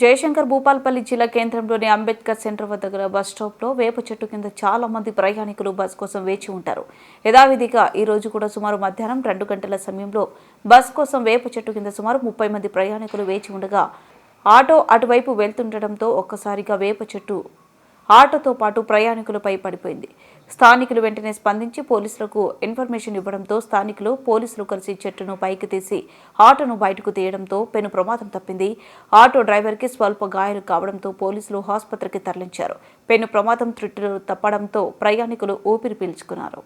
జయశంకర్ భూపాల్పల్లి జిల్లా కేంద్రంలోని అంబేద్కర్ సెంటర్ వద్ద గల బస్ స్టాప్లో వేప చెట్టు కింద చాలా మంది ప్రయాణికులు బస్ కోసం వేచి ఉంటారు. యథావిధిగా ఈ రోజు కూడా సుమారు మధ్యాహ్నం 2 గంటల సమయంలో బస్ కోసం వేప చెట్టు కింద సుమారు 30 మంది ప్రయాణికులు వేచి ఉండగా ఆటో అటువైపు వెళ్తుండటంతో ఒక్కసారిగా వేప చెట్టు ఆటోతో పాటు ప్రయాణికులపై పడిపోయింది. స్థానికులు వెంటనే స్పందించి పోలీసులకు ఇన్ఫర్మేషన్ ఇవ్వడంతో స్థానికులు పోలీసులు కలిసి చెట్టును పైకి తీసి ఆటోను బయటకు తీయడంతో పెను ప్రమాదం తప్పింది. ఆటో డ్రైవర్కి స్వల్ప గాయాలు కావడంతో పోలీసులు ఆసుపత్రికి తరలించారు. పెను ప్రమాదం త్రుటిలో తప్పడంతో ప్రయాణికులు ఊపిరి పీల్చుకున్నారు.